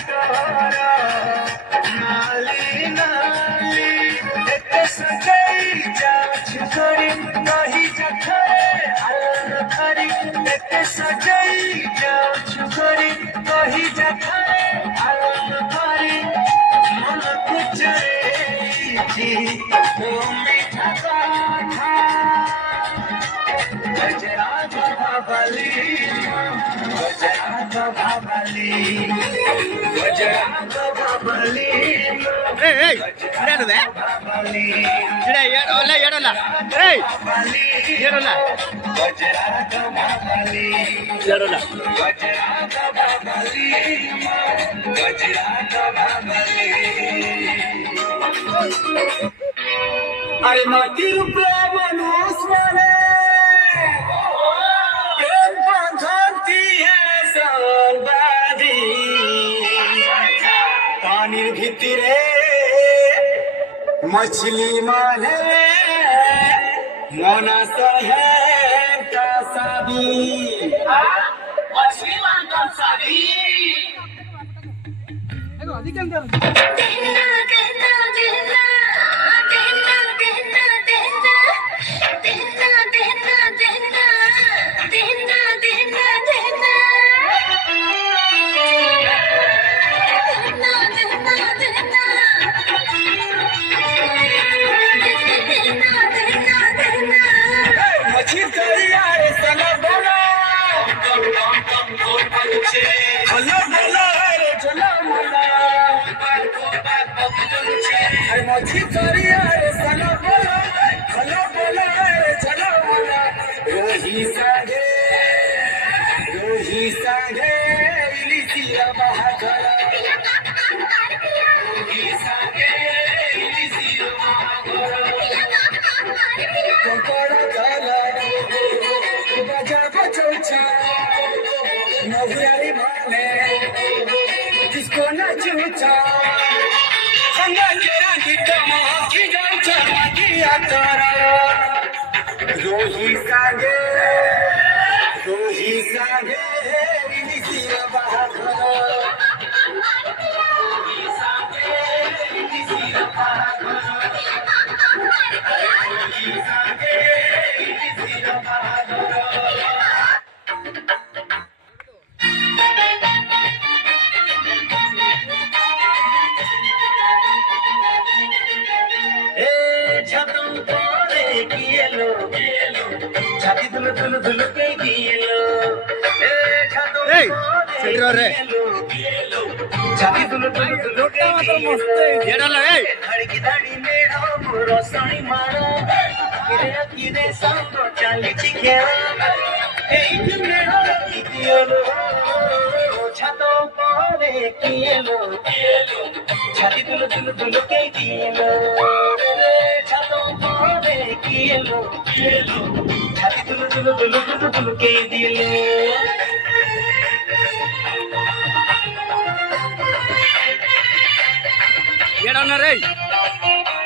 तोरा नाली नाली एक सजई जाछ करी कही जखरे आलन खरी एक सजई जाछ करी कही जखरे आलन खरी मन कुचरे जी ओ मीठा गाथा गजराज बाबली गजराज बाबली गजराज Babli Hey, tidak ada deh. Tidak ya, olah ya olah. Hey, ya olah. गजराज बाबली Ya olah. गजराज बाबली गजराज बाबली अरे माटी रूपे मनुष्य पानी भितरे मछली माने मोना सहे का सादी मछली मान का सादी कहना कहना कहना कहना कहना कहना कहना कहना कहना कहना कहना मछली करिया रे सना बोला हलो बोला रे चला बोला अरे मछली करिया रे सना बोला हलो बोला रे चला बोला रोही सागे इलिसिया बहादुर रोही सागे इलिसिया बहादुर कंकड़ा गाला बजा बचौचा नहुरारी माने किसको न चूचा संगा के रानी कमा की जाऊचा किया तारा रोही सागे इलिसिया बहादुर रोही सागे इलिसिया बहादुर रोही सागे इलिसिया बहादुर छतों तोरे किए लो छाती दुल दुल दुल के किए लो छतों Hey, तोरे sedra किए लो छाती दुल दुल दुल के किए लो Ya olah, hey. धड़की धड़ी मेरा मोरो साई मारो किरे संगो चाली चिके एक मेरा किए लो छतों तोरे किए लो छाती दुल दुल दुल के किए लो छतों तोरे किए लो छाती दुल दुल दुल दुल दुल के दिए लो Ya olah, hey.